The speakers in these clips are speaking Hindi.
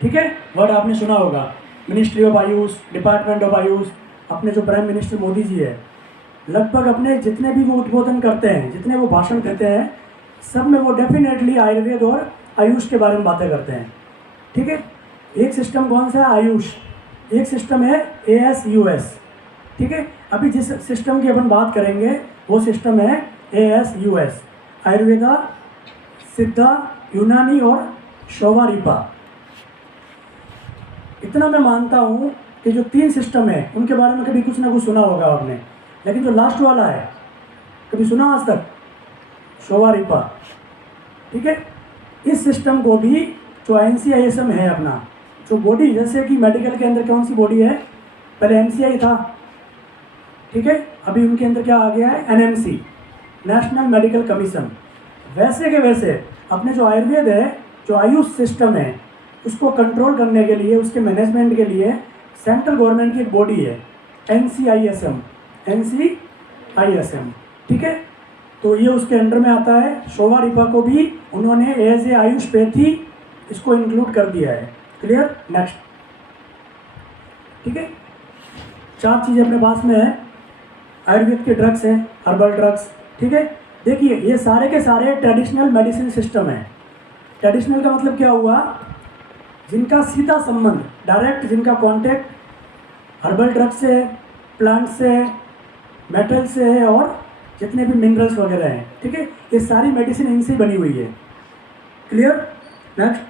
ठीक है, वर्ड आपने सुना होगा, ministry of Ayush, department of Ayush. अपने जो प्राइम मिनिस्टर मोदी जी है, लगभग अपने जितने भी वो उद्बोधन करते हैं, जितने वो भाषण देते हैं, सब में वो डेफिनेटली आयुर्वेद और आयुष के बारे में बातें करते हैं। ठीक है, एक सिस्टम कौन सा है? आयुष। एक सिस्टम है ASUS। ठीक है, अभी जिस सिस्टम की अपन बात करेंगे वो सिस्टम है ASUS, आयुर्वेदा, सिद्धा, यूनानी और शोवारिपा। इतना मैं मानता हूँ कि जो 3 सिस्टम है उनके बारे में कभी कुछ ना कुछ सुना होगा आपने, लेकिन जो लास्ट वाला है कभी सुना आज तक? शोवारिपा। ठीक है, इस सिस्टम को भी जो NCISM है अपना, जो बॉडी, जैसे कि मेडिकल के अंदर कौन सी बॉडी है? पहले MCI था, ठीक है, अभी उनके अंदर क्या आ गया है? NMC, national medical commission. वैसे के वैसे अपने जो आयुर्वेद है, जो आयुष सिस्टम है, उसको कंट्रोल करने के लिए, उसके मैनेजमेंट के लिए सेंट्रल गवर्नमेंट की एक बॉडी है NCISM। ठीक है, तो ये उसके अंडर में आता है। शोवारिपा को भी उन्होंने एज ए आयुष पैथी इसको इंक्लूड कर दिया है। क्लियर? नेक्स्ट। ठीक है, 4 चीज़ें अपने पास में है। आयुर्वेद के ड्रग्स हैं, हर्बल ड्रग्स। ठीक है, देखिए ये सारे के सारे ट्रेडिशनल मेडिसिन सिस्टम है। ट्रेडिशनल का मतलब क्या हुआ? जिनका सीधा संबंध, डायरेक्ट, जिनका कॉन्टेक्ट हर्बल ड्रग्स से है, प्लांट से है, मेटल से है और जितने भी मिनरल्स वगैरह हैं। ठीक है, ये सारी मेडिसिन इनसे ही बनी हुई है। क्लियर? नेक्स्ट।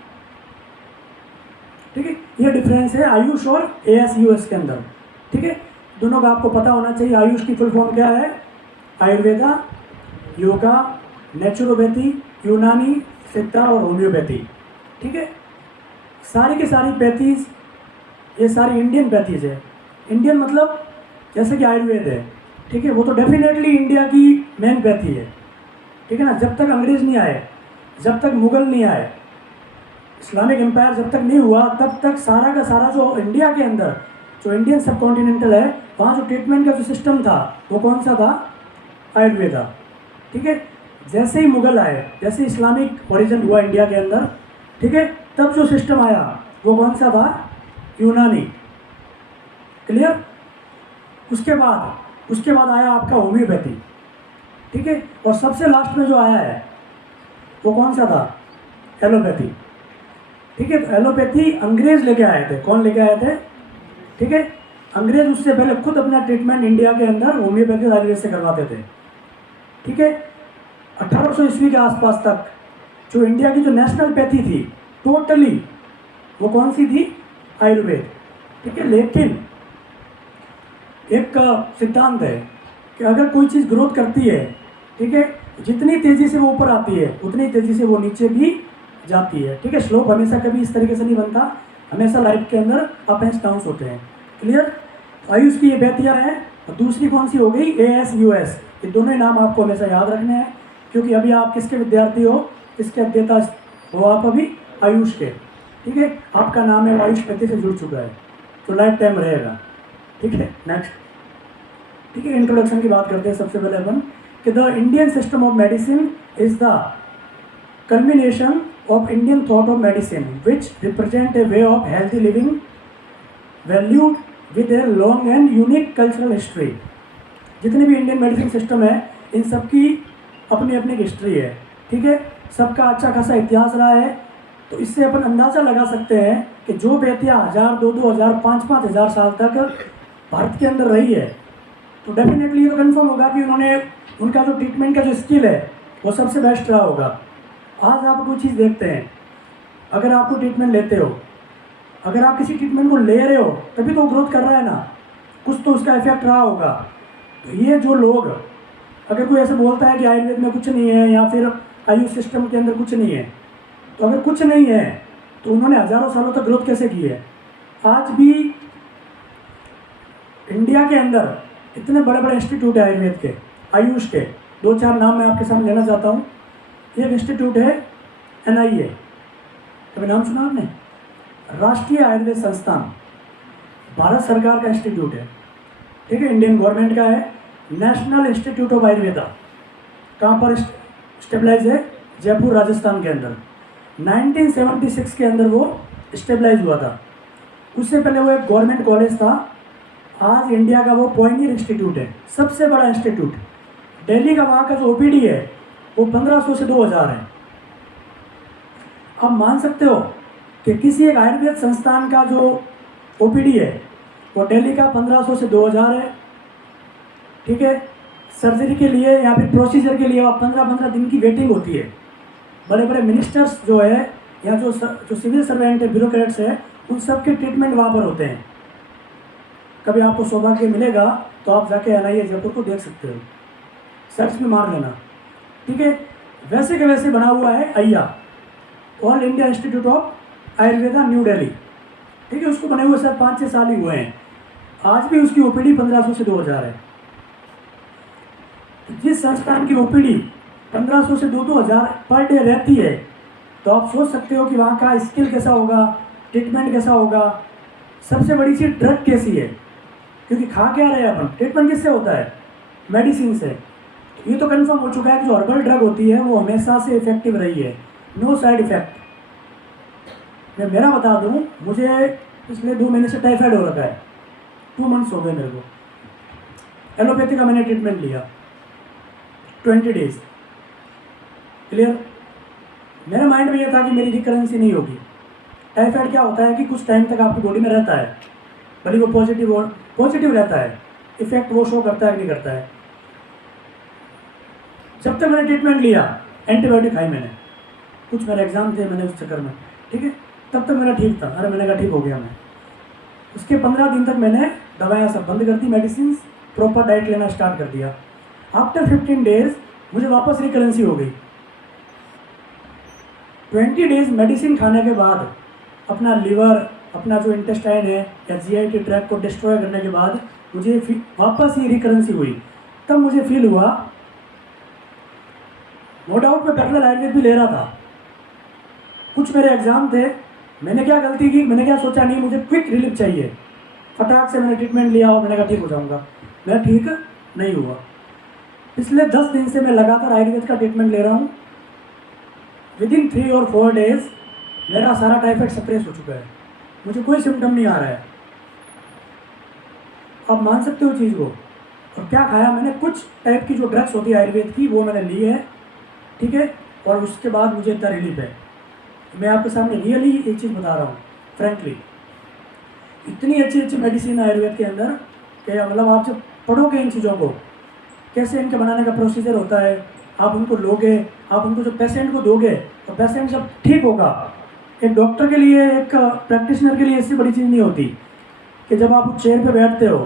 ठीक है, ये डिफरेंस है आयुष और ASUS के अंदर। ठीक है, दोनों का आपको पता होना चाहिए। आयुष की फुल फॉर्म क्या है? आयुर्वेदा, योगा, नेचुरोपैथी, यूनानी, सिद्धा और होम्योपैथी। ठीक है, सारी के सारी पैथीज, ये सारी इंडियन पैथीज है। इंडियन मतलब जैसे कि आयुर्वेद है, ठीक है, वो तो डेफिनेटली इंडिया की मेन पैथी है। ठीक है ना, जब तक अंग्रेज नहीं आए, जब तक मुगल नहीं आए, इस्लामिक एम्पायर जब तक नहीं हुआ, तब तक सारा का सारा जो इंडिया के अंदर, जो इंडियन सब कॉन्टिनेंटल है, वहाँ जो ट्रीटमेंट का जो सिस्टम था वो कौन सा था? आयुर्वेदा। ठीक है, जैसे ही मुगल आए, जैसे इस्लामिक ओरिजिन हुआ इंडिया के अंदर, ठीक है, तब जो सिस्टम आया वो कौन सा था? यूनानी। क्लियर? उसके बाद आया आपका होम्योपैथी। ठीक है, और सबसे लास्ट में जो आया है वो कौन सा था? एलोपैथी। ठीक है, तो एलोपैथी अंग्रेज लेके आए थे। कौन लेके आए थे? ठीक है, अंग्रेज उससे पहले खुद अपना ट्रीटमेंट इंडिया के अंदर होम्योपैथी आयुर्वेद से करवाते थे। ठीक है, 1800 ईस्वी के आसपास तक जो इंडिया की जो नेशनल पैथी थी टोटली, वो कौन सी थी? आयुर्वेद। ठीक है, लेकिन एक सिद्धांत है कि अगर कोई चीज़ ग्रोथ करती है, ठीक है, जितनी तेज़ी से वो ऊपर आती है उतनी तेज़ी से वो नीचे भी जाती है। ठीक है, स्लोप हमेशा कभी इस तरीके से नहीं बनता, हमेशा लाइफ के अंदर अप एंड डाउन्स होते हैं। क्लियर? आयुष की ये पैथियाँ हैं, और दूसरी कौन सी हो गई? ASUS। ये दोनों ही नाम आपको हमेशा याद रखने हैं, क्योंकि अभी आप किसके विद्यार्थी हो, किसके अध्येता हो? आप अभी आयुष के। ठीक है, आपका नाम है आयुष पैथी से जुड़ चुका है, तो लाइफ टाइम रहेगा। ठीक है, नेक्स्ट। ठीक है, इंट्रोडक्शन की बात करते हैं सबसे पहले अपन कि the Indian system of medicine is the culmination of Indian thought of medicine which represent a way of healthy living valued with a long and unique cultural history. जितने भी इंडियन मेडिसिन सिस्टम है, इन सब की अपनी अपनी हिस्ट्री है। ठीक है, सबका अच्छा खासा इतिहास रहा है, तो इससे अपन अंदाज़ा लगा सकते हैं कि जो पैथियाँ 1000, 2000, 2000, 5000 साल तक भारत के अंदर रही है, तो डेफिनेटली ये तो कन्फर्म होगा कि उन्होंने, उनका जो ट्रीटमेंट का जो स्किल है वो सबसे बेस्ट रहा होगा। आज आप कोई चीज़ देखते हैं, अगर आप कोई ट्रीटमेंट लेते हो, अगर आप किसी ट्रीटमेंट को ले रहे हो तभी तो ग्रोथ कर रहा है ना, कुछ तो उसका इफेक्ट रहा होगा। तो ये जो लोग, अगर कोई ऐसे बोलता है कि आयुर्वेद में कुछ नहीं है या फिर आयुष सिस्टम के अंदर कुछ नहीं है, तो अगर कुछ नहीं है तो उन्होंने हज़ारों सालों तक ग्रोथ कैसे की है? आज भी इंडिया के अंदर इतने बड़े बड़े इंस्टीट्यूट है आयुर्वेद के, आयुष के। 2-4 नाम मैं आपके सामने लेना चाहता हूँ। एक इंस्टीट्यूट है NIA, कभी नाम सुना आपने? राष्ट्रीय आयुर्वेद संस्थान, भारत सरकार का इंस्टीट्यूट है। ठीक है, इंडियन गवर्नमेंट का है। नेशनल इंस्टीट्यूट ऑफ आयुर्वेदा कहाँ पर स्टेबलाइज है? जयपुर, राजस्थान के अंदर। 1976 के अंदर वो स्टेबलाइज हुआ था। उससे पहले वो एक गवर्नमेंट कॉलेज था। आज इंडिया का वो पॉइनियर इंस्टीट्यूट है, सबसे बड़ा इंस्टीट्यूट। दिल्ली का वहाँ का जो ओपीडी है वो 1500 से 2000 है। आप मान सकते हो कि किसी एक आयुर्वेद संस्थान का जो ओपीडी है वो दिल्ली का 1500 से 2000 है। ठीक है, सर्जरी के लिए या फिर प्रोसीजर के लिए 15-15 दिन की वेटिंग होती है। बड़े बड़े मिनिस्टर्स जो है या जो सिविल सर्वेंट है, ब्यूरोक्रेट्स है, उन सब के ट्रीटमेंट वहाँ पर होते हैं। कभी आपको सौभाग्य मिलेगा तो आप जाके NIA जयपुर को देख सकते हो, सर्च में मार लेना। ठीक है, वैसे के वैसे बना हुआ है AIA, all India institute of Ayurveda, new Delhi. ठीक है, उसको बने हुए सर 5-6 साल ही हुए हैं। आज भी उसकी ओपीडी 1500 से 2000 है। जिस संस्थान की ओपीडी 1500 से 2000 पर डे रहती है, तो आप सोच सकते हो कि वहाँ का स्किल कैसा होगा, ट्रीटमेंट कैसा होगा। सबसे बड़ी चीज़ ड्रग कैसी है, क्योंकि खा क्या रहे हैं अपन, ट्रीटमेंट किससे होता है, मेडिसिन से। ये तो कंफर्म हो चुका है कि जो हर्बल ड्रग होती है वो हमेशा से इफेक्टिव रही है, नो साइड इफेक्ट। मैं मेरा बता दूँ, मुझे पिछले 2 महीने से टाइफाइड हो रखा है, 2 मंथ्स हो गए मेरे को। एलोपैथी का मैंने ट्रीटमेंट लिया 20 डेज, क्लियर। मेरे माइंड में ये था कि मेरी रिकरेंसी नहीं होगी। टाइफाइड क्या होता है कि कुछ टाइम तक आपकी बॉडी में रहता है, भले वो पॉजिटिव रहता है, इफेक्ट वो शो करता है कि नहीं करता है। जब तक मैंने ट्रीटमेंट लिया, एंटीबायोटिक खाई मैंने, कुछ मेरे एग्जाम थे, मैंने उस चक्कर में, ठीक है, तब तक मेरा ठीक था। अरे मैंने कहा ठीक हो गया मैं। उसके 15 दिन तक मैंने दवाइयाँ सब बंद कर दी, मेडिसिन, प्रॉपर डाइट लेना स्टार्ट कर दिया। आफ्टर 15 डेज मुझे वापस रिकरेंसी हो गई। 20 डेज मेडिसिन खाने के बाद अपना लीवर, अपना जो इंटेस्टाइन है या GI ट्रैक को डिस्ट्रॉय करने के बाद मुझे वापस ही रिकरेंसी हुई। तब मुझे फील हुआ, नो डाउट मैं पैरेलल आयुर्वेद भी ले रहा था, कुछ मेरे एग्जाम थे, मैंने क्या गलती की, मैंने क्या सोचा, नहीं मुझे क्विक रिलीफ चाहिए, फटाक से मैंने ट्रीटमेंट लिया और मैंने कहा ठीक हो जाऊंगा। मैं ठीक नहीं हुआ। पिछले 10 दिन से मैं लगातार आयुर्वेद का ट्रीटमेंट ले रहा हूँ। विदिन 3 और 4 डेज मेरा सारा टाइफाइड सप्रेस हो चुका है, मुझे कोई सिम्टम नहीं आ रहा है। आप मान सकते हो चीज़ को। और क्या खाया मैंने, कुछ टाइप की जो ड्रग्स होती है आयुर्वेद की वो मैंने ली है, ठीक है, और उसके बाद मुझे इतना रिलीफ है। मैं आपके सामने रियली एक चीज़ बता रहा हूँ, फ्रेंकली, इतनी अच्छी अच्छी मेडिसिन है आयुर्वेद के अंदर कि मतलब आप जब पढ़ोगे इन चीज़ों को, कैसे इनके बनाने का प्रोसीजर होता है, आप उनको लोगे, आप उनको जो पेशेंट को दोगे, तो पेशेंट जब ठीक होगा। एक डॉक्टर के लिए, एक प्रैक्टिशनर के लिए इससे बड़ी चीज़ नहीं होती कि जब आप चेयर पे बैठते हो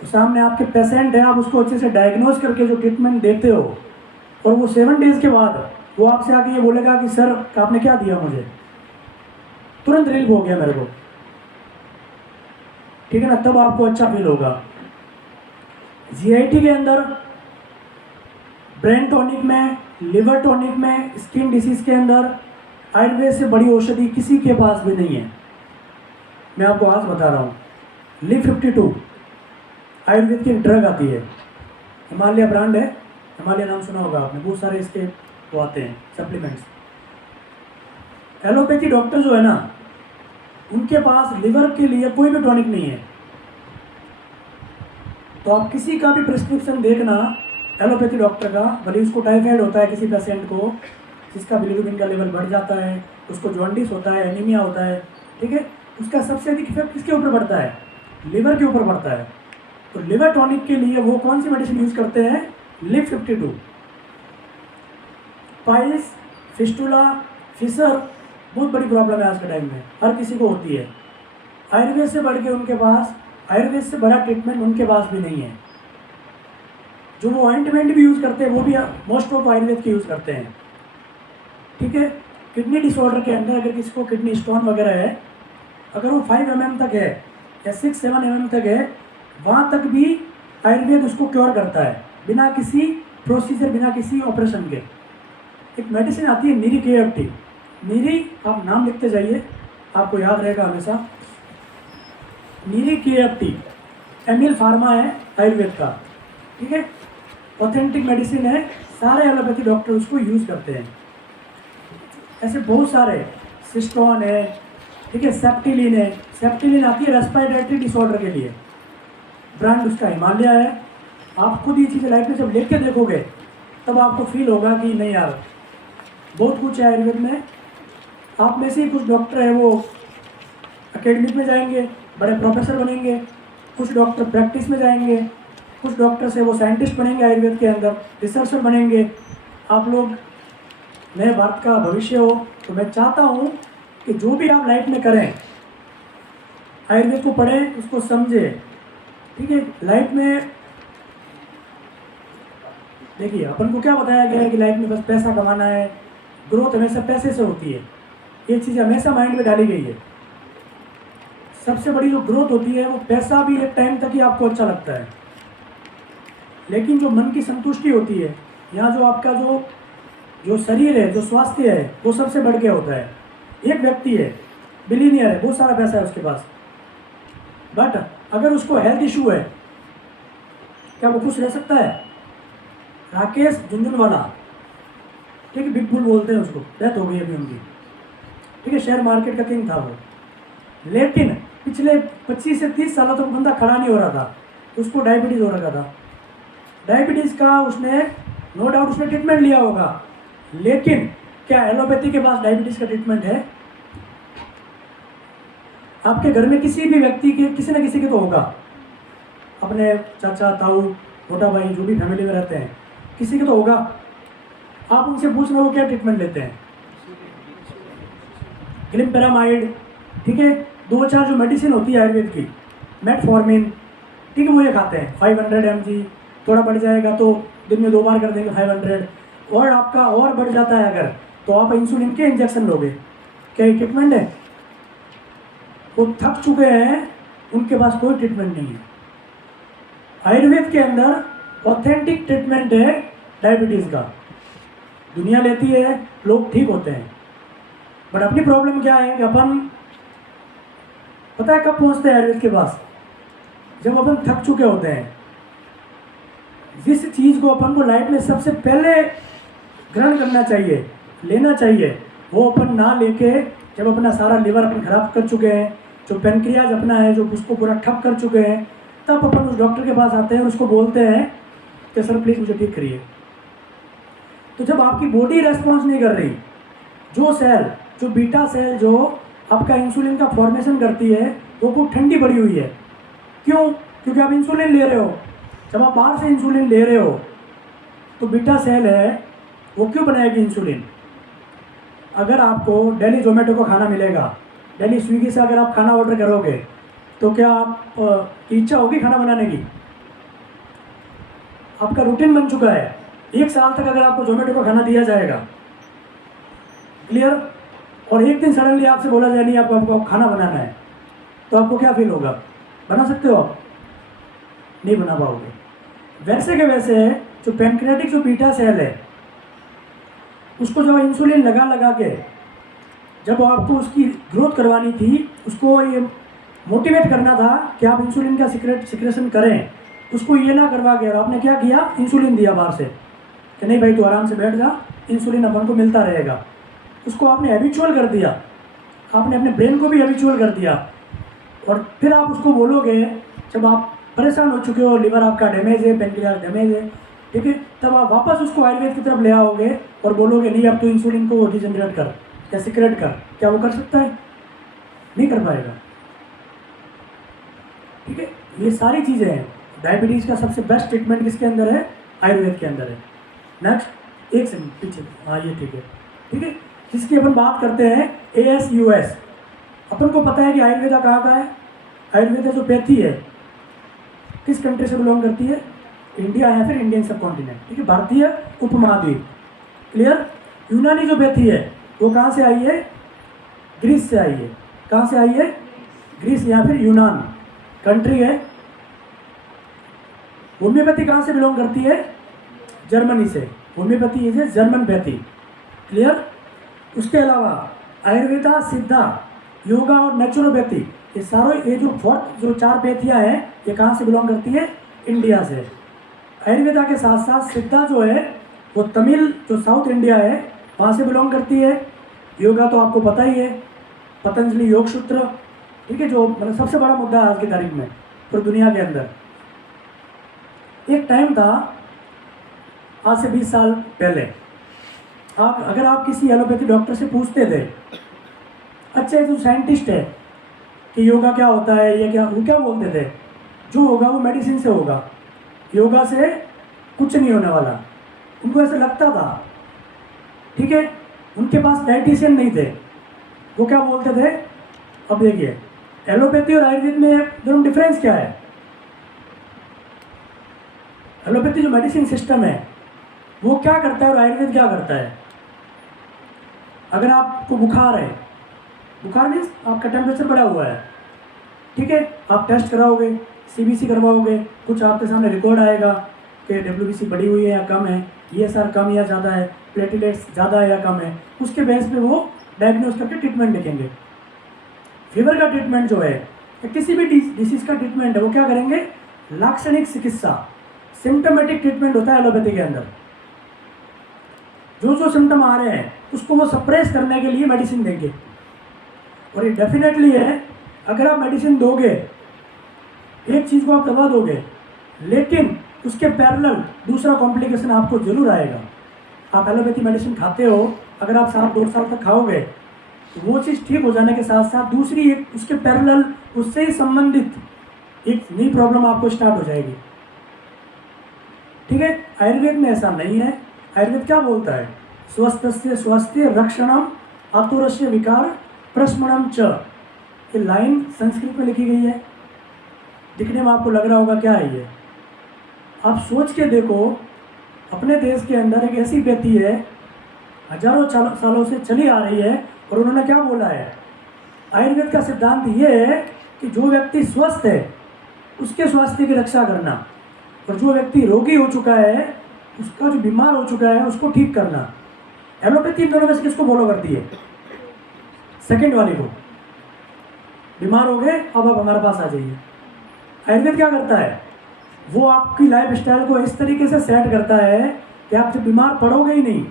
तो सामने आपके पेशेंट है, आप उसको अच्छे से डायग्नोज करके जो ट्रीटमेंट देते हो, और वो 7 डेज़ के बाद वो आपसे आके ये बोलेगा कि सर आपने क्या दिया मुझे, तुरंत रिलीफ हो गया मेरे को, ठीक है ना, तब आपको अच्छा फील होगा। GIT के अंदर ब्रेन टॉनिक में, लिवर टॉनिक में, स्किन डिसीज़ के अंदर आयुर्वेद से बड़ी औषधि किसी के पास भी नहीं है। मैं आपको आज बता रहा हूँ, लिव 52 आयुर्वेद की एक ड्रग आती है, हिमालय ब्रांड है, हिमालय नाम सुना होगा आपने, बहुत सारे इसके वो आते हैं सप्लीमेंट्स। एलोपैथी डॉक्टर जो है ना, उनके पास लिवर के लिए कोई भी टॉनिक नहीं है। तो आप किसी का भी प्रिस्क्रिप्शन देखना एलोपैथी डॉक्टर का, भले उसको टाइफाइड होता है किसी पेशेंट को, जिसका बिलिरुबिन का लेवल बढ़ जाता है, उसको जॉन्डिस होता है, एनीमिया होता है, ठीक है, उसका सबसे अधिक इफेक्ट किसके ऊपर पड़ता है, लिवर के ऊपर पड़ता है। तो लिवर टॉनिक के लिए वो कौन सी मेडिसिन यूज़ करते हैं, लिव 52। पाइल्स, फिस्टुला, फिशर बहुत बड़ी प्रॉब्लम है आज के टाइम में, हर किसी को होती है। आयुर्वेद से बढ़ के उनके पास, आयुर्वेद से बड़ा ट्रीटमेंट उनके पास भी नहीं है। जो वो ऑइंटमेंट भी यूज़ करते हैं वो भी मोस्ट ऑफ आयुर्वेद के यूज़ करते हैं, ठीक है। किडनी डिसऑर्डर के अंदर अगर किसी को किडनी स्टोन वगैरह है, अगर वो 5 mm तक है या 6-7 mm तक है, वहाँ तक भी आयुर्वेद उसको क्योर करता है, बिना किसी प्रोसीजर, बिना किसी ऑपरेशन के। एक मेडिसिन आती है नीरी KFT, नीरी, आप नाम लिखते जाइए, आपको याद रहेगा हमेशा। नीरी KFT एमिल फार्मा है आयुर्वेद का, ठीक है, ऑथेंटिक मेडिसिन है, सारे एलोपैथी डॉक्टर उसको यूज़ करते हैं। ऐसे बहुत सारे, सिस्टोन है, ठीक है। सेप्टिलिन है, सेप्टिलिन आती है रेस्पिरेटरी डिसऑर्डर के लिए, ब्रांड उसका हिमालय है। आप खुद ये चीज़ें लाइफ में जब लेके देखोगे तब आपको फील होगा कि नहीं यार बहुत कुछ है आयुर्वेद में। आप में से ही कुछ डॉक्टर है वो एकेडमिक में जाएंगे, बड़े प्रोफेसर बनेंगे, कुछ डॉक्टर प्रैक्टिस में जाएंगे, कुछ डॉक्टर से वो साइंटिस्ट बनेंगे आयुर्वेद के अंदर, रिसर्चर बनेंगे। आप लोग नए भारत का भविष्य हो। तो मैं चाहता हूँ कि जो भी आप लाइफ में करें आयुर्वेद को पढ़ें, उसको समझें, ठीक है। लाइफ में देखिए अपन को क्या बताया गया है कि लाइफ में बस पैसा कमाना है, ग्रोथ हमेशा पैसे से होती है, ये चीज़ हमेशा माइंड में डाली गई है। सबसे बड़ी जो ग्रोथ होती है वो पैसा भी एक टाइम तक ही आपको अच्छा लगता है, लेकिन जो मन की संतुष्टि होती है, यहाँ जो आपका जो शरीर है, जो स्वास्थ्य है, वो सबसे बढ़ के होता है। एक व्यक्ति है बिलीनियर है, बहुत सारा पैसा है उसके पास, बट अगर उसको हेल्थ इशू है, क्या वो खुश रह सकता है? राकेश झुनझुनवाला, ठीक है, बिग बुल बोलते हैं उसको, डेथ हो गई अभी उनकी, ठीक है, शेयर मार्केट का किंग था वो। लेकिन पिछले 25 से 30 सालों तक बंदा खड़ा नहीं हो रहा था, उसको डायबिटीज़ हो रखा था। डायबिटीज़ का उसने नो डाउट उसने ट्रीटमेंट लिया होगा, लेकिन क्या एलोपैथी के पास डायबिटीज़ का ट्रीटमेंट है? आपके घर में किसी भी व्यक्ति के किसी न किसी के तो होगा, अपने चाचा ताऊ छोटा भाई जो भी फैमिली में रहते हैं, किसी के तो होगा। आप उनसे पूछना वो क्या ट्रीटमेंट लेते हैं? ग्लिम्पेरामाइड, ठीक है, 2-4 जो मेडिसिन होती है आयुर्वेद की, मेटफॉर्मिन, ठीक है, वो ये खाते हैं 500 mg, थोड़ा बढ़ जाएगा तो दिन में 2 बार कर देंगे 500, और आपका और बढ़ जाता है अगर तो आप इंसुलिन के इंजेक्शन लोगे। क्या ये ट्रीटमेंट है? वो थक चुके हैं, उनके पास कोई ट्रीटमेंट नहीं है। आयुर्वेद के अंदर ऑथेंटिक ट्रीटमेंट है डायबिटीज़ का, दुनिया लेती है, लोग ठीक होते हैं। बट अपनी प्रॉब्लम क्या है कि अपन पता है कब पहुंचते हैं आयुर्वेद के पास? जब अपन थक चुके होते हैं। जिस चीज़ को अपन को लाइफ में सबसे पहले ग्रहण करना चाहिए, लेना चाहिए, वो अपन ना लेके जब अपना सारा लिवर अपन खराब कर चुके हैं, जो पेनक्रियाज अपना है जो उसको पूरा ठप कर चुके हैं, तब अपन उस डॉक्टर के पास आते हैं और उसको बोलते हैं कि सर प्लीज़ मुझे ठीक करिए। तो जब आपकी बॉडी रेस्पॉन्स नहीं कर रही, जो सेल, जो बीटा सेल जो आपका इंसुलिन का फॉर्मेशन करती है, वो खूब ठंडी पड़ी हुई है। क्यों? क्योंकि आप इंसुलिन ले रहे हो। जब आप बाहर से इंसुलिन ले रहे हो तो बीटा सेल है वो क्यों बनाएगी इंसुलिन? अगर आपको डेली जोमेटो को खाना मिलेगा, डेली स्विगी से अगर आप खाना ऑर्डर करोगे, तो क्या आप की इच्छा होगी खाना बनाने की? आपका रूटीन बन चुका है। 1 साल तक अगर आपको जोमेटो को खाना दिया जाएगा, क्लियर, और एक दिन सडनली आपसे बोला जाए नहीं आपको खाना बनाना है, तो आपको क्या फील होगा? बना सकते हो आप? नहीं बना पाओगे। वैसे के वैसे जो पैनक्रियाटिक जो बीटा सेल है, उसको जब इंसुलिन लगा लगा के जब आपको उसकी ग्रोथ करवानी थी, उसको ये मोटिवेट करना था कि आप इंसुलिन का सिक्रेशन करें, उसको ये ना करवा के आपने क्या किया? इंसुलिन दिया बाहर से कि नहीं भाई तू आराम से बैठ जा, इंसुलिन अपन को मिलता रहेगा। उसको आपने हैबिचुअल कर दिया, आपने अपने ब्रेन को भी हैबिचुअल कर दिया। और फिर आप उसको बोलोगे, जब आप परेशान हो चुके हो, लिवर आपका डैमेज है, पेनक्रियाज डैमेज है, ठीक है, तब आप वापस उसको आयुर्वेद की तरफ ले आओगे और बोलोगे नहीं अब तो इंसुलिन को डिजनरेट कर या सिक्रेट कर। क्या वो कर सकता है? नहीं कर पाएगा, ठीक है। ये सारी चीज़ें हैं। डायबिटीज़ का सबसे बेस्ट ट्रीटमेंट किसके अंदर है? आयुर्वेद के अंदर है। नेक्स्ट, एक सेकंड पीछे, हाँ ये ठीक है, ठीक है। जिसकी अपन बात करते हैं ASUS, अपन को पता है कि आयुर्वेदा कहाँ का है? आयुर्वेदा जो पैथी है किस कंट्री से बिलोंग करती है? इंडिया या फिर इंडियन सब कॉन्टिनेंट, ठीक है, भारतीय उपमहाद्वीप, क्लियर। यूनानी जो पैथी है वो कहाँ से आई है? ग्रीस से आई है। कहाँ से आई है? ग्रीस या फिर यूनान कंट्री है। होम्योपैथी कहाँ से बिलोंग करती है? जर्मनी से। Homeopathy is a German pathy, clear. उसके अलावा आयुर्वेदा, सिद्धा, योगा और नेचुरोपैथी, ये सारों ये जो 4 पैथियाँ हैं, ये कहाँ से बिलोंग करती है? इंडिया से। आयुर्वेदा के साथ साथ सिद्धा जो है वो तमिल जो साउथ इंडिया है वहाँ से बिलोंग करती है। योगा तो आपको पता ही है, पतंजलि योग सूत्र, ठीक है, जो मतलब सबसे बड़ा मुद्दा है आज की तारीख में पूरी दुनिया के अंदर। एक टाइम था आज से 20 साल पहले, अगर आप किसी एलोपैथी डॉक्टर से पूछते थे, अच्छे जो साइंटिस्ट है, कि योगा क्या होता है या क्या, वो क्या बोलते थे, जो होगा वो मेडिसिन से होगा, योगा से कुछ नहीं होने वाला। उनको ऐसा लगता था, ठीक है। उनके पास डाइटिशियन नहीं थे, वो क्या बोलते थे। अब देखिए एलोपैथी और आयुर्वेद में दोनों डिफरेंस क्या है। एलोपैथी जो मेडिसिन सिस्टम है वो क्या करता है और आयुर्वेद क्या करता है। अगर आपको बुखार है, बुखार मीन्स आपका टेम्परेचर बढ़ा हुआ है, ठीक है, आप टेस्ट कराओगे, सीबीसी करवाओगे, कुछ आपके सामने रिकॉर्ड आएगा कि डब्ल्यूबीसी बढ़ी हुई है या कम है, ईएसआर कम या ज़्यादा है, प्लेटलेट्स ज़्यादा है या कम है, उसके बेस पे वो डायग्नोज करके ट्रीटमेंट लिखेंगे। फीवर का ट्रीटमेंट जो है या किसी भी डिसीज़ का ट्रीटमेंट है वो क्या करेंगे, लाक्षणिक चिकित्सा, सिम्टोमेटिक ट्रीटमेंट होता है एलोपैथी के अंदर। जो जो सिम्टम आ रहे हैं उसको वो सप्रेस करने के लिए मेडिसिन देंगे। और ये डेफिनेटली है, अगर आप मेडिसिन दोगे, एक चीज़ को आप दबा दोगे, लेकिन उसके पैरेलल दूसरा कॉम्प्लिकेशन आपको जरूर आएगा। आप एलोपैथी मेडिसिन खाते हो, अगर आप 2 साल तक खाओगे तो वो चीज़ ठीक हो जाने के साथ साथ दूसरी एक उसके पैरेलल उससे ही संबंधित एक नई प्रॉब्लम आपको स्टार्ट हो जाएगी, ठीक है। आयुर्वेद में ऐसा नहीं है। आयुर्वेद क्या बोलता है, स्वस्थस्य स्वास्थ्य रक्षणम आतुरस्य विकार प्रशमनम च। ये लाइन संस्कृत में लिखी गई है, दिखने में आपको लग रहा होगा क्या है ये। आप सोच के देखो, अपने देश के अंदर एक ऐसी व्यक्ति है, हजारों सालों से चली आ रही है, और उन्होंने क्या बोला है, आयुर्वेद का सिद्धांत ये है कि जो व्यक्ति स्वस्थ है उसके स्वास्थ्य की रक्षा करना, और जो व्यक्ति रोगी हो चुका है, उसका जो बीमार हो चुका है उसको ठीक करना। एलोपैथी इन दोनों में से किसको फॉलो करती है, सेकंड वाली को। बीमार हो गए, अब आप हमारे पास आ जाइए। आयुर्वेद क्या करता है, वो आपकी लाइफ स्टाइल को इस तरीके से सेट करता है कि आप जब बीमार पड़ोगे ही नहीं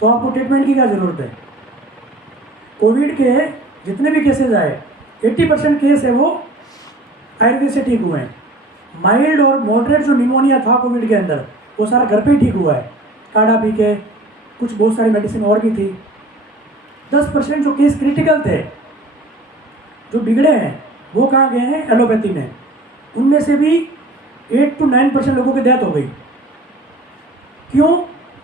तो आपको ट्रीटमेंट की क्या ज़रूरत है। कोविड के जितने भी केसेज आए, 80% केस है वो आयुर्वेद से ठीक हुए हैं। माइल्ड और मॉडरेट जो निमोनिया था कोविड के अंदर, वो सारा घर पे ही ठीक हुआ है, काढ़ा पी के, कुछ बहुत सारी मेडिसिन और भी थी। 10% जो केस क्रिटिकल थे, जो बिगड़े हैं, वो कहाँ गए हैं, एलोपैथी में। उनमें से भी 8 to 9% लोगों की डेथ हो गई। क्यों,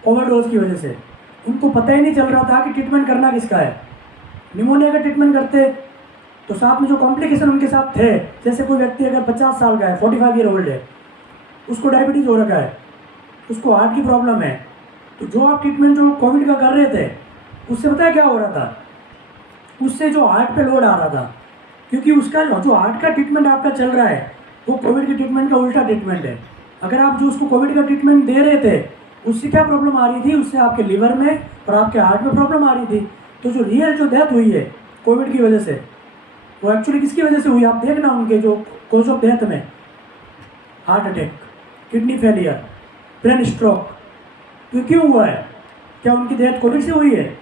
ओवरडोज की वजह से। उनको पता ही नहीं चल रहा था कि ट्रीटमेंट करना किसका है। निमोनिया का ट्रीटमेंट करते तो साथ में जो कॉम्प्लिकेशन उनके साथ थे, जैसे कोई व्यक्ति अगर 50 साल का है, 45 ईयर ओल्ड है, उसको डायबिटीज़ हो रखा है, उसको हार्ट की प्रॉब्लम है, तो जो आप ट्रीटमेंट जो कोविड का कर रहे थे, उससे पता है क्या हो रहा था, उससे जो हार्ट पे लोड आ रहा था, क्योंकि उसका जो हार्ट का ट्रीटमेंट आपका चल रहा है वो कोविड के ट्रीटमेंट का उल्टा ट्रीटमेंट है। अगर आप जो उसको कोविड का ट्रीटमेंट दे रहे थे, उससे क्या प्रॉब्लम आ रही थी, उससे आपके लिवर में और आपके हार्ट में प्रॉब्लम आ रही थी। तो जो रियल जो डेथ हुई है कोविड की वजह से, वो एक्चुअली किसकी वजह से हुई, आप देखना उनके जो कॉज ऑफ डेथ में, heart attack, kidney failure, brain stroke, तो क्यों हुआ है, क्या उनकी डेथ कोविड से हुई है,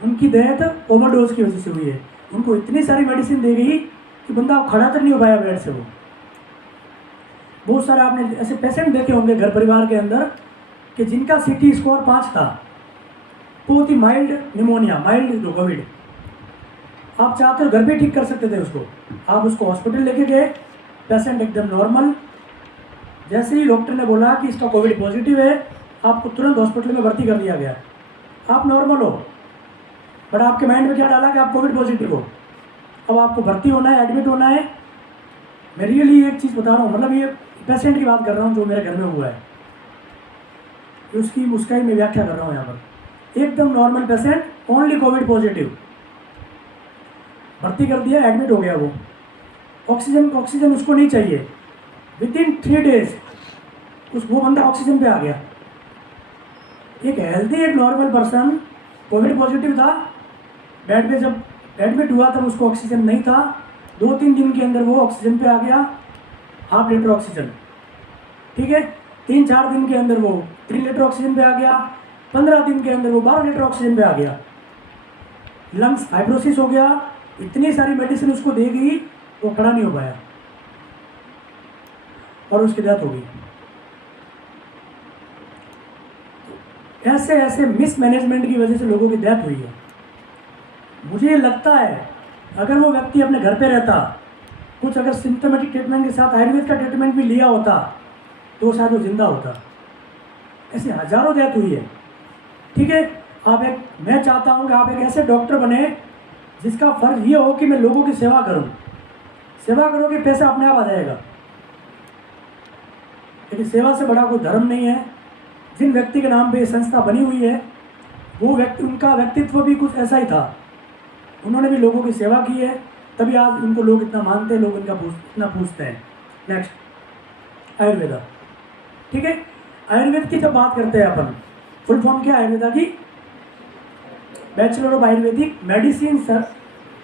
उनकी डेथ ओवरडोज की वजह से हुई है। उनको इतनी सारी मेडिसिन दे गई कि बंदा खड़ा तक नहीं हो पाया बेड से। वो बहुत सारे आपने ऐसे पेशेंट देखे होंगे घर परिवार के अंदर कि जिनका CT स्कोर 5 था, बहुत ही माइल्ड निमोनिया, माइल्ड जो कोविड। आप चाहते हो घर पे ठीक कर सकते थे उसको, आप उसको हॉस्पिटल लेके गए, पेशेंट एकदम नॉर्मल, जैसे ही डॉक्टर ने बोला कि इसका कोविड पॉजिटिव है, आपको तुरंत हॉस्पिटल में भर्ती कर दिया गया। आप नॉर्मल हो, बट आपके माइंड में क्या डाला कि आप कोविड पॉजिटिव हो, अब आपको भर्ती होना है, एडमिट होना है। मैं रियली एक चीज़ बता रहा हूँ, मतलब ये पेशेंट की बात कर रहा हूँ जो मेरे घर में हुआ है, उसका ही मैं व्याख्या कर रहा हूँ यहाँ पर। एकदम normal patient, only Covid positive, भर्ती कर दिया, एडमिट हो गया। वो ऑक्सीजन उसको नहीं चाहिए, विदिन 3 डेज वो बंदा ऑक्सीजन पे आ गया। एक हेल्दी, एक नॉर्मल पर्सन कोविड पॉजिटिव था, बेड पे जब एडमिट हुआ तब उसको ऑक्सीजन नहीं था, 2-3 दिन के अंदर वो ऑक्सीजन पे आ गया, 1/2 लीटर ऑक्सीजन, ठीक है। 3-4 दिन के अंदर वो 3 लीटर ऑक्सीजन पे आ गया, 15 दिन के अंदर वो 12 लीटर ऑक्सीजन पे आ गया। लंग्स फाइब्रोसिस हो गया, इतनी सारी मेडिसिन उसको दे गई, वो खड़ा नहीं हो पाया और उसकी डेथ हो गई। ऐसे ऐसे मिसमैनेजमेंट की वजह से लोगों की डेथ हुई है। मुझे लगता है अगर वो व्यक्ति अपने घर पे रहता, कुछ अगर सिम्टोमेटिक ट्रीटमेंट के साथ आयुर्वेद का ट्रीटमेंट भी लिया होता तो शायद वो जिंदा होता। ऐसे हजारों डेथ हुई है। ठीक है, मैं चाहता हूँ कि आप एक ऐसे डॉक्टर बने जिसका फर्ज ये हो कि मैं लोगों की सेवा करूँ। सेवा करोगे पैसा अपने आप आ जाएगा, लेकिन सेवा से बड़ा कोई धर्म नहीं है। जिन व्यक्ति के नाम पे ये संस्था बनी हुई है वो व्यक्ति, उनका व्यक्तित्व भी कुछ ऐसा ही था। उन्होंने भी लोगों की सेवा की है, तभी आज उनको लोग इतना मानते हैं, लोग इतना पूछते हैं। नेक्स्ट, आयुर्वेदा। ठीक है, आयुर्वेद की जब बात करते हैं अपन, फुल फॉर्म क्या है आयुर्वेदा की? Bachelor of Ayurvedic medicine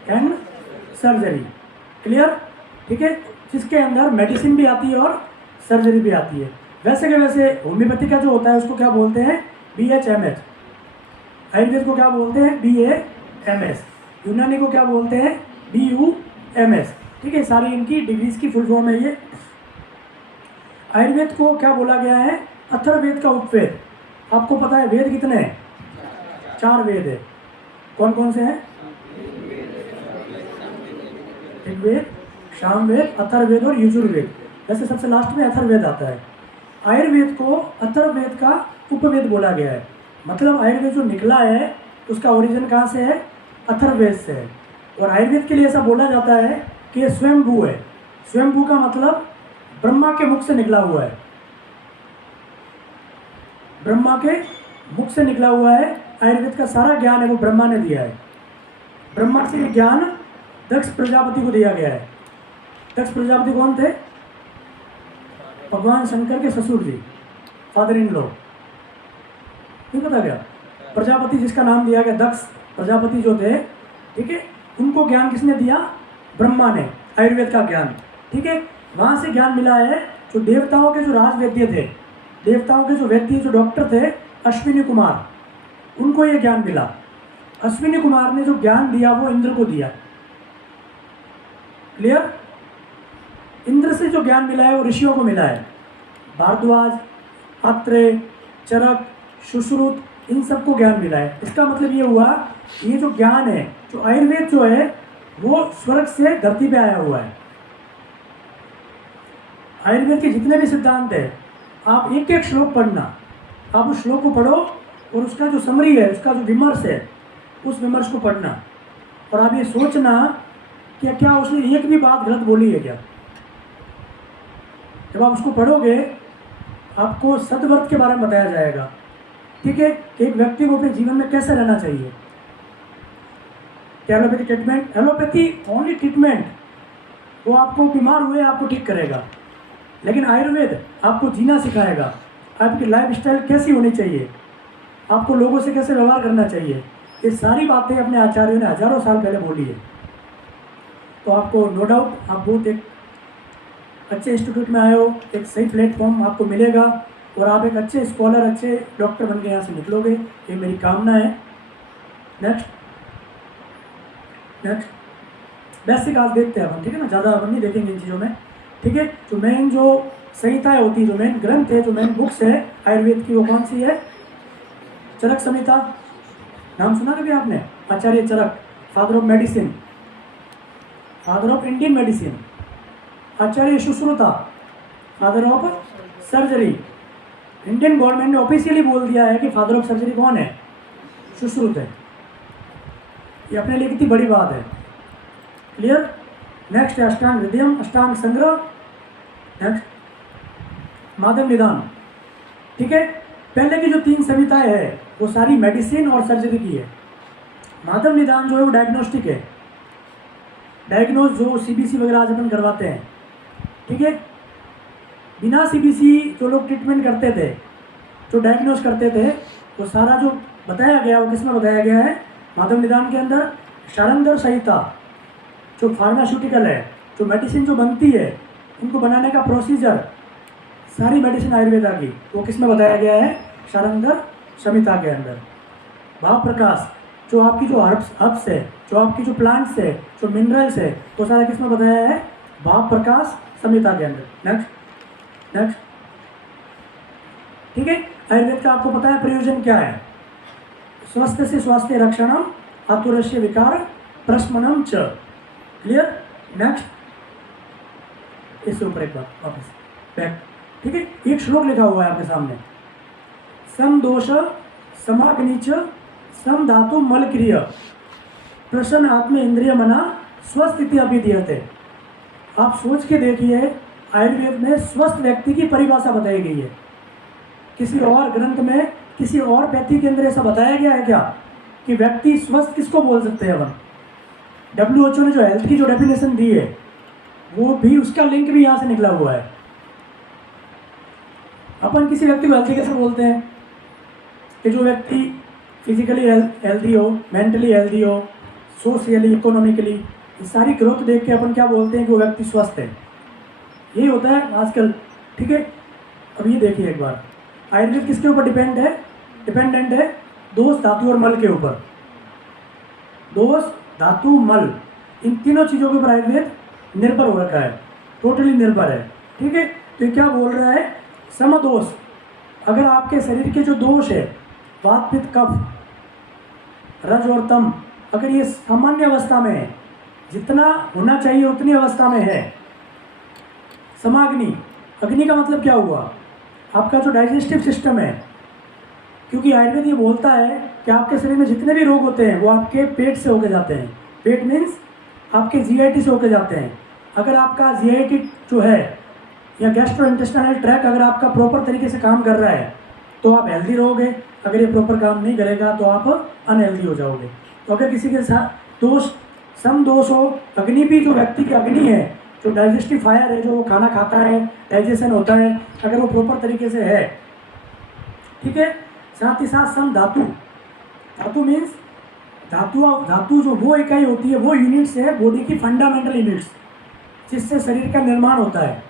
and surgery. Clear? ठीक है, जिसके अंदर मेडिसिन भी आती है और सर्जरी भी आती है। वैसे के वैसे होम्योपैथी का जो होता है उसको क्या बोलते हैं? BHMS। आयुर्वेद को क्या बोलते हैं? BAMS। यूनानी को क्या बोलते हैं? DUMS। ठीक है, सारी इनकी डिग्रीज की फुल फॉर्म है ये। आयुर्वेद को क्या बोला गया है? अथर्ववेद का उपवेद। आपको पता है वेद कितने हैं? 4 वेद है। कौन कौन से हैं? ऋग्वेद, सामवेद, अथर्ववेद और यजुर्वेद। वैसे सबसे लास्ट में अथर्ववेद आता है। आयुर्वेद को अथर्ववेद का उपवेद बोला गया है। मतलब आयुर्वेद जो निकला है उसका ओरिजिन कहाँ से है? अथर्ववेद से है। और आयुर्वेद के लिए ऐसा बोला जाता है कि ये स्वयंभू है। स्वयंभू का मतलब ब्रह्मा के मुख से निकला हुआ है। ब्रह्मा के मुख से निकला हुआ है। आयुर्वेद का सारा ज्ञान है वो ब्रह्मा ने दिया है। ब्रह्मा से ये ज्ञान दक्ष प्रजापति को दिया गया है। दक्ष प्रजापति कौन थे? भगवान शंकर के ससुर जी, फादर इन लॉ। नहीं पता क्या? प्रजापति जिसका नाम दिया गया दक्ष प्रजापति जो थे, ठीक है, उनको ज्ञान किसने दिया? ब्रह्मा ने, आयुर्वेद का ज्ञान। ठीक है, वहाँ से ज्ञान मिला है। जो देवताओं के जो राजवैद्य थे, देवताओं के जो वैद्य जो डॉक्टर थे, अश्विनी कुमार, उनको ये ज्ञान मिला। अश्विनी कुमार ने जो ज्ञान दिया वो इंद्र को दिया। क्लियर? इंद्र से जो ज्ञान मिला है वो ऋषियों को मिला है। भारद्वाज, आत्रेय, चरक, सुश्रुत, इन सबको ज्ञान मिला है। इसका मतलब ये हुआ, ये जो ज्ञान है, जो आयुर्वेद जो है वो स्वर्ग से धरती पे आया हुआ है। आयुर्वेद के जितने भी सिद्धांत है, आप एक एक श्लोक पढ़ना। आप उस श्लोक को पढ़ो और उसका जो समरी है, उसका जो विमर्श है, उस विमर्श को पढ़ना। और आप ये सोचना कि क्या उसने एक भी बात गलत बोली है क्या। जब आप उसको पढ़ोगे आपको सद्वर्त के बारे में बताया जाएगा। ठीक है, कि एक व्यक्ति को अपने जीवन में कैसे रहना चाहिए। Allopathy treatment, allopathy only treatment, वो आपको बीमार हुए आपको ठीक करेगा। लेकिन आयुर्वेद आपको जीना सिखाएगा। आपकी लाइफस्टाइल कैसी होनी चाहिए, आपको लोगों से कैसे व्यवहार करना चाहिए, ये सारी बातें अपने आचार्यों ने हजारों साल पहले बोली है। तो आपको नो डाउट आप बहुत एक अच्छे इंस्टीट्यूट में आए हो, एक सही प्लेटफॉर्म आपको मिलेगा और आप एक अच्छे स्कॉलर, अच्छे डॉक्टर बन के यहाँ से निकलोगे, ये मेरी कामना है। नेक्स्ट बेसिक आज देखते हैं अपन, ठीक है ना, ज़्यादा अपन नहीं देखेंगे इन चीज़ों में। ठीक है, जो मेन जो संहिताएँ होती है, जो मेन ग्रंथ है, जो मेन बुक्स है आयुर्वेद की, वो कौन सी है? चरक संहिता, नाम सुना कभी आपने? Acharya Charak, father of medicine, father of Indian medicine. Acharya Sushruta, father of surgery. Indian government ने ऑफिशियली बोल दिया है कि फादर ऑफ सर्जरी कौन है? सुश्रुत है। ये अपने लिए कितनी बड़ी बात है। क्लियर? नेक्स्ट है अष्टांग हृदयम, अष्टांग संग्रह। नेक्स्ट माध्यम निदान। ठीक है, पहले की जो 3 संहिताएं है वो सारी मेडिसिन और सर्जरी की है। माध्यम निदान जो है वो डायग्नोस्टिक है। डायग्नोज जो CBC वगैरह आज अपन करवाते हैं, ठीक है, बिना CBC जो लोग ट्रीटमेंट करते थे, जो डायग्नोज करते थे, वो सारा जो बताया गया वो किसमें बताया गया है? माध्यम निदान के अंदर। शारंगर संहिता जो फार्मास्यूटिकल है, जो मेडिसिन जो बनती है, उनको बनाने का प्रोसीजर, सारी मेडिसिन आयुर्वेदा की, वो किसमें बताया गया है? शारंगर संहिता के अंदर। भाव प्रकाश जो आपकी जो हर्ब्स है, जो आपकी जो प्लांट्स है, जो मिनरल्स है, वो सारा किसमें बताया है? भाव प्रकाश संहिता के अंदर। नेक्स्ट। ठीक है, आयुर्वेद का आपको पता है प्रयोजन क्या है? स्वस्थ से स्वास्थ्य रक्षणम, आतुरस्य विकार प्रशमनम च। क्लियर? नेक्स्ट, इसके ऊपर एक बार वापस बैक। ठीक है, एक श्लोक लिखा हुआ है आपके सामने, सम दोष समाग्निच सम धातु मल क्रिय प्रसन्न आत्म इंद्रिय मना स्वस्थिति अभिधीयते। आप सोच के देखिए, आयुर्वेद में स्वस्थ व्यक्ति की परिभाषा बताई गई है। किसी और ग्रंथ में, किसी और पैथी के अंदर ऐसा बताया गया है क्या कि व्यक्ति स्वस्थ किसको बोल सकते हैं? अपन WHO ने जो हेल्थ की जो डेफिनेशन दी है, वो भी, उसका लिंक भी यहाँ से निकला हुआ है। अपन किसी व्यक्ति को हेल्थी कैसे बोलते हैं? कि जो व्यक्ति फिजिकली हेल्दी हो, मेंटली हेल्दी हो, सोशली, इकोनॉमिकली, ये सारी ग्रोथ देख के अपन क्या बोलते हैं कि वो व्यक्ति स्वस्थ है। यही होता है आजकल। ठीक है, अब ये देखिए एक बार, आयुर्वेद किसके ऊपर डिपेंडेंट है? दोष, धातु और मल के ऊपर। दोष, धातु, मल, इन तीनों चीज़ों के ऊपर आयुर्वेद निर्भर हो रखा है, टोटली निर्भर है। ठीक है, तो ये क्या बोल रहा है? समदोष। अगर आपके शरीर के जो दोष है, वात, पित्त, कफ, रज और तम, अगर ये सामान्य अवस्था में है, जितना होना चाहिए उतनी अवस्था में है, समाग्नि, अग्नि का मतलब क्या हुआ? आपका जो डाइजेस्टिव सिस्टम है। क्योंकि आयुर्वेद ये बोलता है कि आपके शरीर में जितने भी रोग होते हैं वो आपके पेट से होके जाते हैं। पेट मीन्स आपके GIT से होके जाते हैं। अगर आपका GIT जो है, या गैस्ट्रोइंटेस्टाइनल ट्रैक्ट, अगर आपका प्रॉपर तरीके से काम कर रहा है तो आप हेल्दी रहोगे। अगर ये प्रॉपर काम नहीं करेगा तो आप अनहेल्दी हो जाओगे। तो अगर किसी के साथ दोष, सम दोष हो, अग्नि भी, जो व्यक्ति की अग्नि है, जो डाइजेस्टिव फायर है, जो वो खाना खाता है, डाइजेशन होता है, अगर वो प्रॉपर तरीके से है, ठीक है। साथ ही साथ सम धातु, धातु मीन्स धातु जो वो इकाई होती है, वो यूनिट्स है बॉडी की, फंडामेंटल यूनिट्स, जिससे शरीर का निर्माण होता है।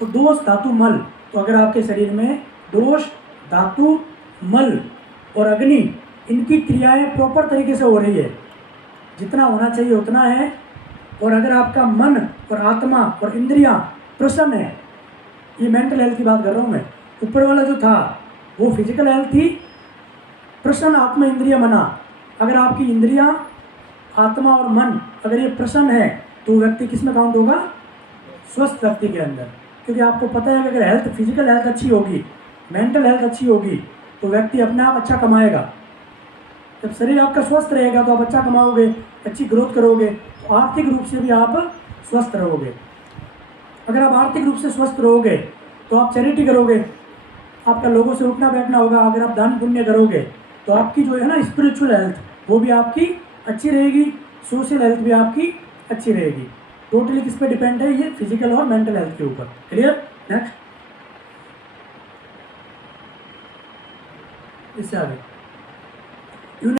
तो दोष, धातु, मल, तो अगर आपके शरीर में दोष, धातु, मल और अग्नि, इनकी क्रियाएं प्रॉपर तरीके से हो रही है, जितना होना चाहिए उतना है, और अगर आपका मन और आत्मा और इंद्रियां प्रसन्न है, ये मेंटल हेल्थ की बात कर रहा हूँ मैं, ऊपर वाला जो था वो फिजिकल हेल्थ थी, प्रसन्न आत्मा इंद्रिय मना, अगर आपकी इंद्रियां, आत्मा और मन अगर ये प्रसन्न है तो व्यक्ति किस में काउंट होगा? स्वस्थ व्यक्ति के अंदर। क्योंकि आपको पता है कि अगर हेल्थ, फिजिकल हेल्थ अच्छी होगी, मेंटल हेल्थ अच्छी होगी, तो व्यक्ति अपने आप अच्छा कमाएगा। जब शरीर आपका स्वस्थ रहेगा तो आप अच्छा कमाओगे, अच्छी ग्रोथ करोगे, तो आर्थिक रूप से भी आप स्वस्थ रहोगे। अगर आप आर्थिक रूप से स्वस्थ रहोगे तो आप चैरिटी करोगे, आपका लोगों से उठना बैठना होगा। अगर आप दान पुण्य करोगे तो आपकी जो है ना स्पिरिचुअल हेल्थ, वो भी आपकी अच्छी रहेगी, सोशल हेल्थ भी आपकी अच्छी रहेगी। टोटली किस पे डिपेंड है? ये फिजिकल और मेंटल हेल्थ के ऊपर। क्लियर? नेक्स्ट, इससे आगे